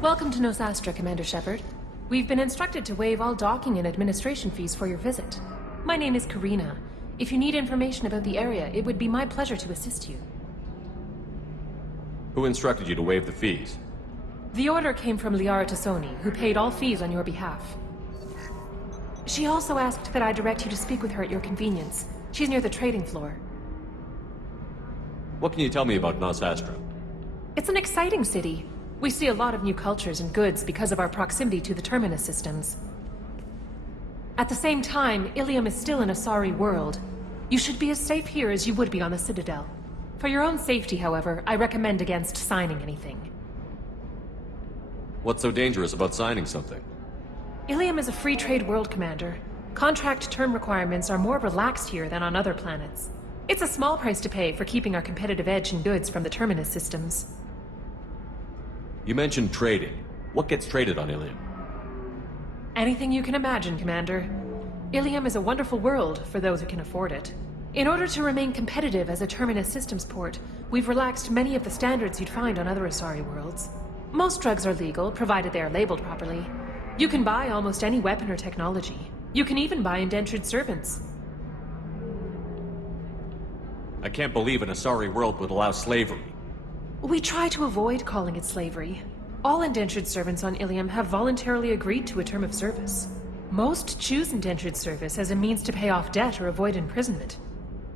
Welcome to Nosastra, Commander Shepard. We've been instructed to waive all docking and administration fees for your visit. My name is Karina. If you need information about the area, it would be my pleasure to assist you. Who instructed you to waive the fees? The order came from Liara Tassoni, who paid all fees on your behalf. She also asked that I direct you to speak with her at your convenience. She's near the trading floor. What can you tell me about Nosastra? It's an exciting city. We see a lot of new cultures and goods because of our proximity to the Terminus systems. At the same time, Ilium is still an Asari world. You should be as safe here as you would be on the Citadel. For your own safety, however, I recommend against signing anything. What's so dangerous about signing something? Ilium is a free trade world, Commander. Contract term requirements are more relaxed here than on other planets. It's a small price to pay for keeping our competitive edge in goods from the Terminus systems. You mentioned trading. What gets traded on Ilium? Anything you can imagine, Commander. Ilium is a wonderful world for those who can afford it. In order to remain competitive as a Terminus systems port, we've relaxed many of the standards you'd find on other Asari worlds. Most drugs are legal, provided they are labeled properly. You can buy almost any weapon or technology. You can even buy indentured servants. I can't believe an Asari world would allow slavery. We try to avoid calling it slavery. All indentured servants on Ilium have voluntarily agreed to a term of service. Most choose indentured service as a means to pay off debt or avoid imprisonment.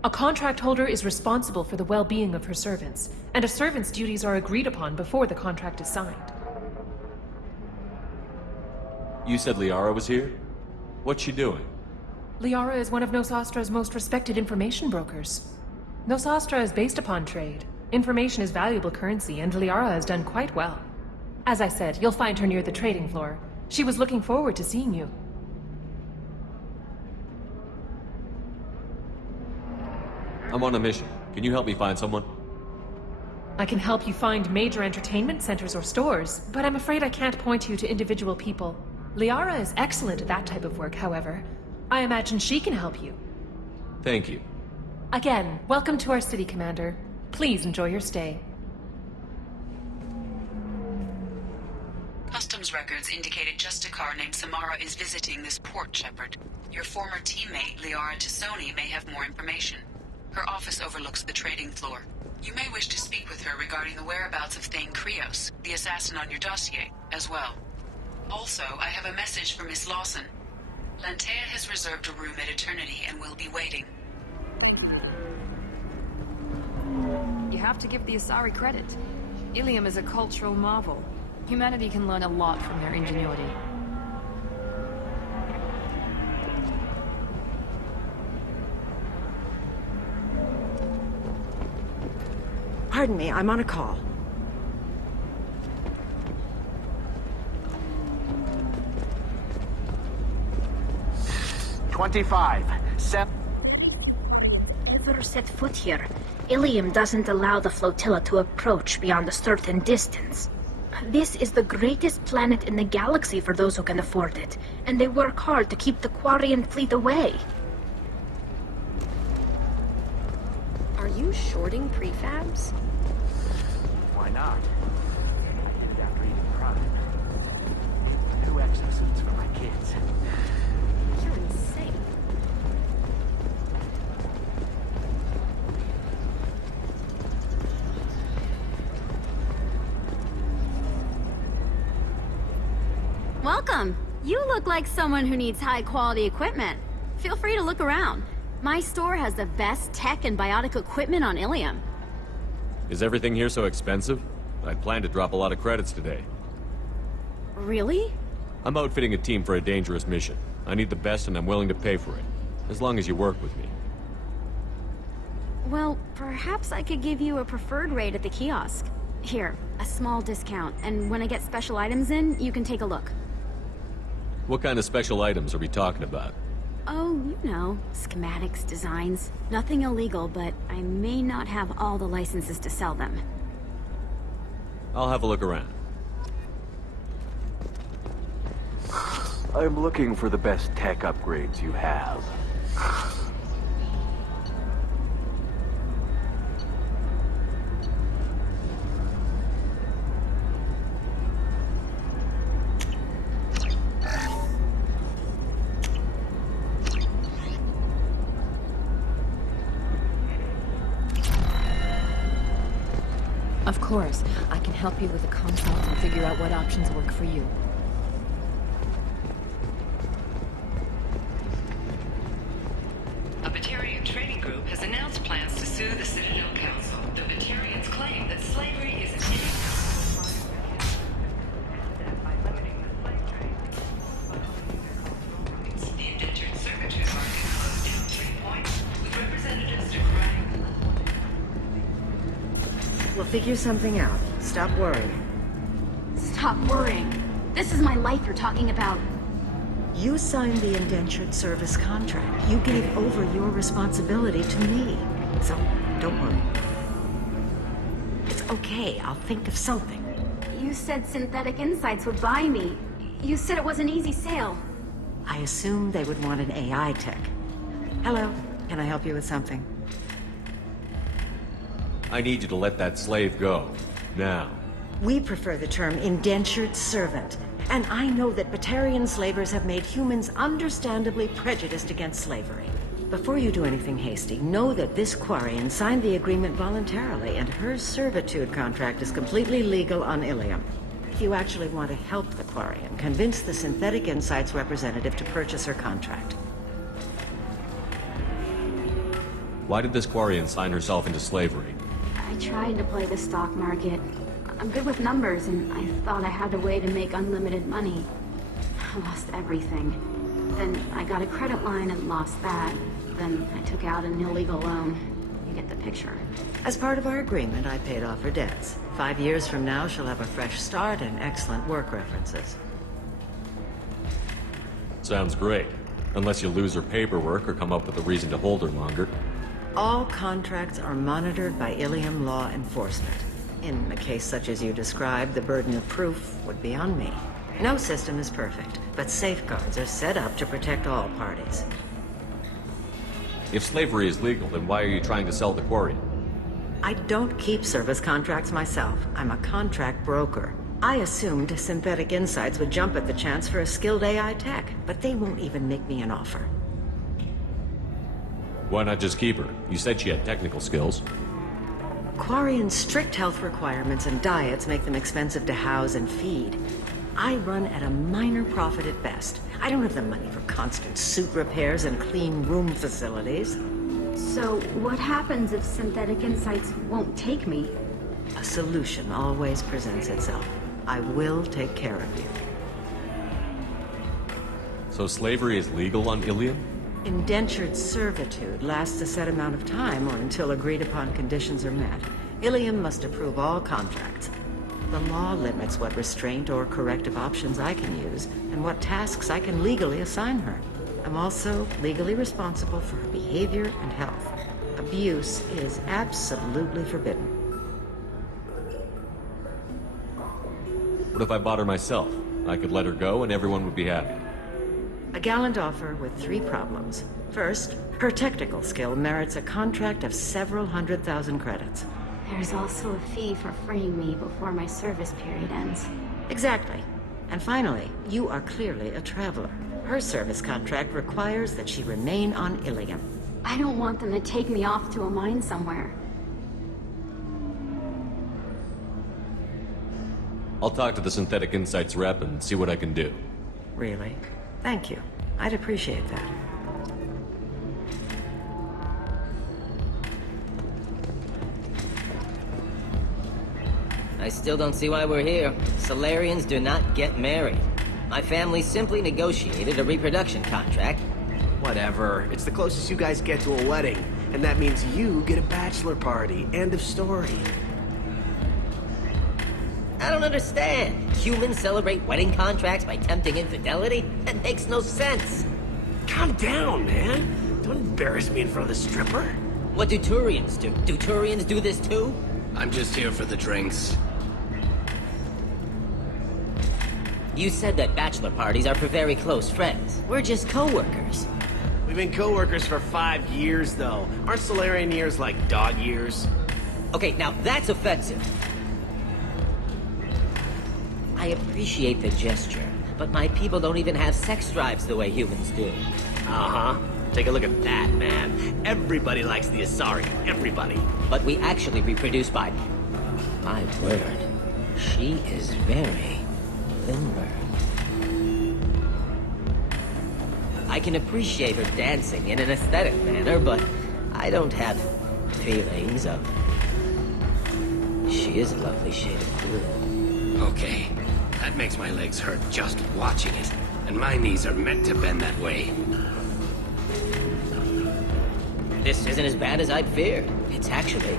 A contract holder is responsible for the well-being of her servants, and a servant's duties are agreed upon before the contract is signed. You said Liara was here? What's she doing? Liara is one of Nosastra's most respected information brokers. Nosastra is based upon trade. Information is valuable currency, and Liara has done quite well. As I said, you'll find her near the trading floor. She was looking forward to seeing you. I'm on a mission. Can you help me find someone? I can help you find major entertainment centers or stores, but I'm afraid I can't point you to individual people. Liara is excellent at that type of work, however. I imagine she can help you. Thank you. Again, welcome to our city, Commander. Please enjoy your stay. Customs records indicated just a car named Samara is visiting this port, Shepard. Your former teammate, Liara Tassoni, may have more information. Her office overlooks the trading floor. You may wish to speak with her regarding the whereabouts of Thane Krios, the assassin on your dossier, as well. Also, I have a message for Miss Lawson. Lantea has reserved a room at Eternity and will be waiting. You have to give the Asari credit. Ilium is a cultural marvel. Humanity can learn a lot from their ingenuity. Pardon me, I'm on a call. Ever set foot here, Ilium doesn't allow the flotilla to approach beyond a certain distance. This is the greatest planet in the galaxy for those who can afford it, and they work hard to keep the Quarian fleet away. Are you shorting prefabs? Why not? I did it after eating Prime. 2 exosuits for my kids. You're insane. Welcome. You look like someone who needs high-quality equipment. Feel free to look around. My store has the best tech and biotic equipment on Ilium. Is everything here so expensive? I'd planned to drop a lot of credits today. Really? I'm outfitting a team for a dangerous mission. I need the best and I'm willing to pay for it. As long as you work with me. Well, perhaps I could give you a preferred rate at the kiosk. Here, a small discount, and when I get special items in, you can take a look. What kind of special items are we talking about? Oh, you know, schematics, designs. Nothing illegal, but I may not have all the licenses to sell them. I'll have a look around. I'm looking for the best tech upgrades you have. course. I can help you with the consult and figure out what options work for you. A Batarian trading group has announced plans to sue the Citadel Council. The Batarians claim that slavery is an The indentured servitude market closed down 3 points, with representatives decrying. We'll figure something out. Stop worrying. Stop worrying. This is my life you're talking about. You signed the indentured service contract. You gave over your responsibility to me. So, don't worry. It's okay. I'll think of something. You said Synthetic Insights would buy me. You said it was an easy sale. I assumed they would want an AI tech. Hello. Can I help you with something? I need you to let that slave go. Now. We prefer the term indentured servant. And I know that Batarian slavers have made humans understandably prejudiced against slavery. Before you do anything hasty, know that this Quarian signed the agreement voluntarily, and her servitude contract is completely legal on Ilium. If you actually want to help the Quarian, convince the Synthetic Insights representative to purchase her contract. Why did this Quarian sign herself into slavery? I tried to play the stock market. I'm good with numbers, and I thought I had a way to make unlimited money. I lost everything. Then I got a credit line and lost that. Then I took out an illegal loan. You get the picture. As part of our agreement, I paid off her debts. 5 years from now, she'll have a fresh start and excellent work references. Sounds great. Unless you lose her paperwork or come up with a reason to hold her longer. All contracts are monitored by Ilium law enforcement. In a case such as you described, the burden of proof would be on me. No system is perfect, but safeguards are set up to protect all parties. If slavery is legal, then why are you trying to sell the Quarian? I don't keep service contracts myself. I'm a contract broker. I assumed Synthetic Insights would jump at the chance for a skilled AI tech, but they won't even make me an offer. Why not just keep her? You said she had technical skills. Quarian's strict health requirements and diets make them expensive to house and feed. I run at a minor profit at best. I don't have the money for constant suit repairs and clean room facilities. So, what happens if Synthetic Insights won't take me? A solution always presents itself. I will take care of you. So slavery is legal on Ilium? Indentured servitude lasts a set amount of time or until agreed-upon conditions are met. Ilium must approve all contracts. The law limits what restraint or corrective options I can use and what tasks I can legally assign her. I'm also legally responsible for her behavior and health. Abuse is absolutely forbidden. What if I bought her myself? I could let her go and everyone would be happy. A gallant offer with 3 problems. First, her technical skill merits a contract of several 100,000 credits. There's also a fee for freeing me before my service period ends. Exactly. And finally, you are clearly a traveler. Her service contract requires that she remain on Ilium. I don't want them to take me off to a mine somewhere. I'll talk to the Synthetic Insights rep and see what I can do. Really? Thank you. I'd appreciate that. I still don't see why we're here. Solarians do not get married. My family simply negotiated a reproduction contract. Whatever. It's the closest you guys get to a wedding. And that means you get a bachelor party. End of story. I don't understand. Humans celebrate wedding contracts by tempting infidelity? That makes no sense. Calm down, man. Don't embarrass me in front of the stripper. What do Turians do? Do Turians do this too? I'm just here for the drinks. You said that bachelor parties are for very close friends. We're just co-workers. We've been co-workers for 5 years, though. Aren't Solarian years like dog years? Okay, now that's offensive. I appreciate the gesture, but my people don't even have sex drives the way humans do. Uh-huh. Take a look at that, man. Everybody likes the Asari. Everybody. But we actually reproduce by My word. She is very limber. I can appreciate her dancing in an aesthetic manner, but I don't have feelings of... She is a lovely shade of blue. Okay, that makes my legs hurt just watching it. And my knees are meant to bend that way. This isn't as bad as I'd feared. It's actually...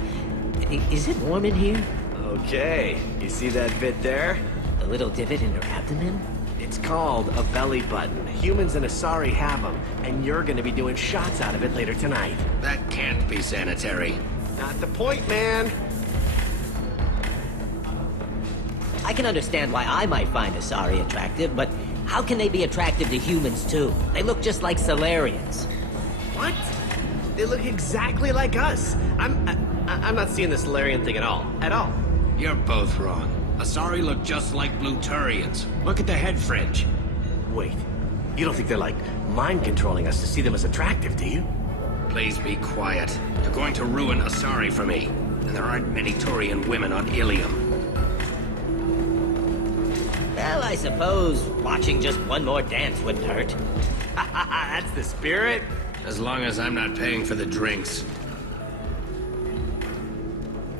Is it warm in here? Okay, you see that bit there? The little divot in her abdomen? It's called a belly button. Humans and Asari have them, and you're gonna be doing shots out of it later tonight. That can't be sanitary. Not the point, man. I can understand why I might find Asari attractive, but how can they be attractive to humans, too? They look just like Solarians. What? They look exactly like us. I'm not seeing the Solarian thing at all. At all. You're both wrong. Asari look just like Blue Turians. Look at the head fringe. Wait, you don't think they're like mind-controlling us to see them as attractive, do you? Please be quiet. You're going to ruin Asari for me. And there aren't many Turian women on Ilium. Well, I suppose watching just one more dance wouldn't hurt. That's the spirit. As long as I'm not paying for the drinks.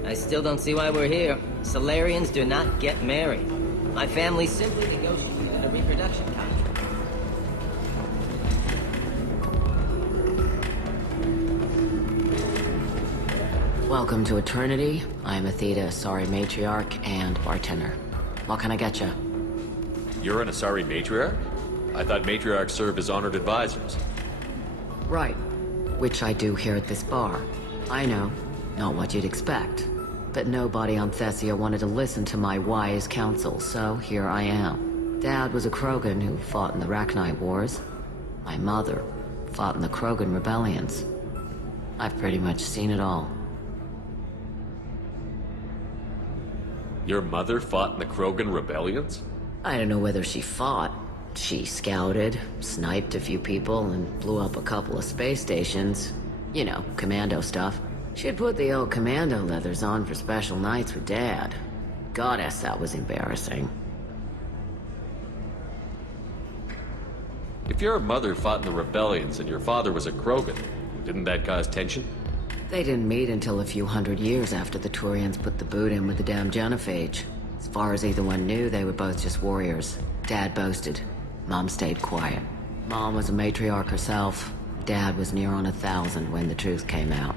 I still don't see why we're here. Solarians do not get married. My family simply negotiated a reproduction contract. Welcome to Eternity. I am Athena, Asari matriarch and bartender. What can I get you? You're an Asari matriarch? I thought matriarchs serve as honored advisors. Right. Which I do here at this bar. I know. Not what you'd expect. But nobody on Thessia wanted to listen to my wise counsel, so here I am. Dad was a Krogan who fought in the Rachni Wars. My mother fought in the Krogan rebellions. I've pretty much seen it all. Your mother fought in the Krogan rebellions? I don't know whether she fought. She scouted, sniped a few people, and blew up a couple of space stations. You know, commando stuff. She'd put the old commando leathers on for special nights with Dad. Goddess, that was embarrassing. If your mother fought in the rebellions and your father was a Krogan, didn't that cause tension? They didn't meet until a few hundred years after the Turians put the boot in with the damn genophage. As far as either one knew, they were both just warriors. Dad boasted. Mom stayed quiet. Mom was a matriarch herself. Dad was near on 1,000 when the truth came out.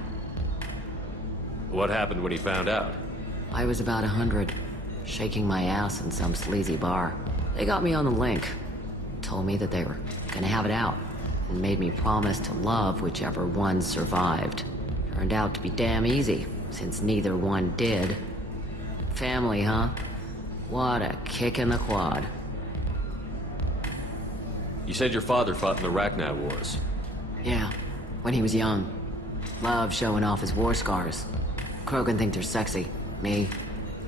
What happened when he found out? I was about 100, shaking my ass in some sleazy bar. They got me on the link. Told me that they were gonna have it out, and made me promise to love whichever one survived. Turned out to be damn easy, since neither one did. Family, huh? What a kick in the quad. You said your father fought in the Rachni Wars. Yeah, when he was young. Loved showing off his war scars. Krogan think they're sexy. Me,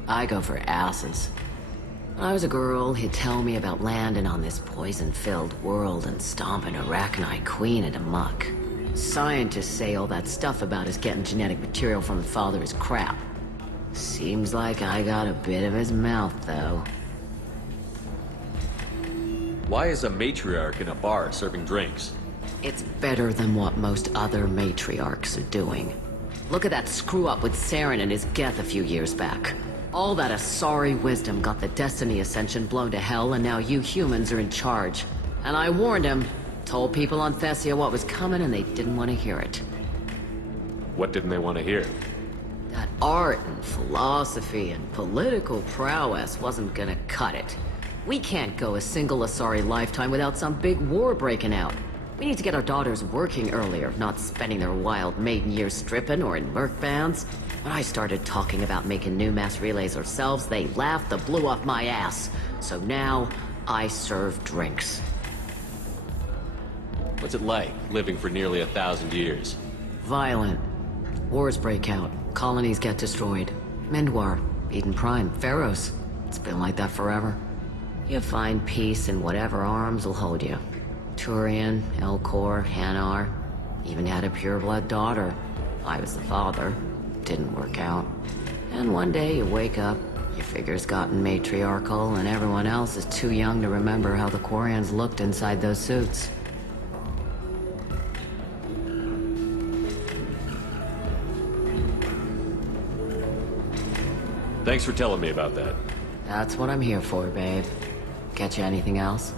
I go for asses. When I was a girl, he'd tell me about landing on this poison-filled world and stomping a Rachni queen into muck. Scientists say all that stuff about us getting genetic material from the father is crap. Seems like I got a bit of his mouth, though. Why is a matriarch in a bar serving drinks? It's better than what most other matriarchs are doing. Look at that screw-up with Saren and his Geth a few years back. All that Asari wisdom got the Destiny Ascension blown to hell, and now you humans are in charge. And I warned him. Told people on Thessia what was coming, and they didn't want to hear it. What didn't they want to hear? That art and philosophy and political prowess wasn't gonna cut it. We can't go a single Asari lifetime without some big war breaking out. We need to get our daughters working earlier, not spending their wild maiden years stripping or in merc bands. When I started talking about making new mass relays ourselves, they laughed the blue off my ass. So now, I serve drinks. What's it like, living for nearly 1,000 years? Violent. Wars break out. Colonies get destroyed. Mendwar, Eden Prime, Pharaohs. It's been like that forever. You find peace in whatever arms will hold you. Turian, Elcor, Hanar. Even had a pureblood daughter. I was the father. Didn't work out. And one day you wake up, your figure's gotten matriarchal, and everyone else is too young to remember how the Quarians looked inside those suits. Thanks for telling me about that. That's what I'm here for, babe. Catch you anything else?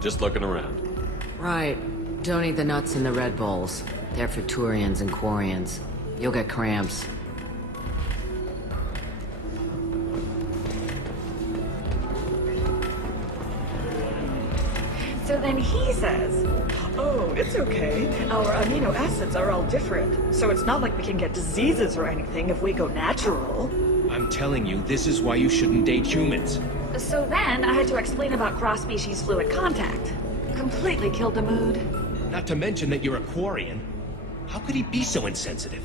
Just looking around. Right. Don't eat the nuts in the Red Bowls. They're for Turians and Quarians. You'll get cramps. So then he says, oh, it's okay. Our amino acids are all different, so it's not like we can get diseases or anything if we go natural. I'm telling you, this is why you shouldn't date humans. So then I had to explain about cross-species fluid contact. Completely killed the mood. Not to mention that you're a Quarian. How could he be so insensitive?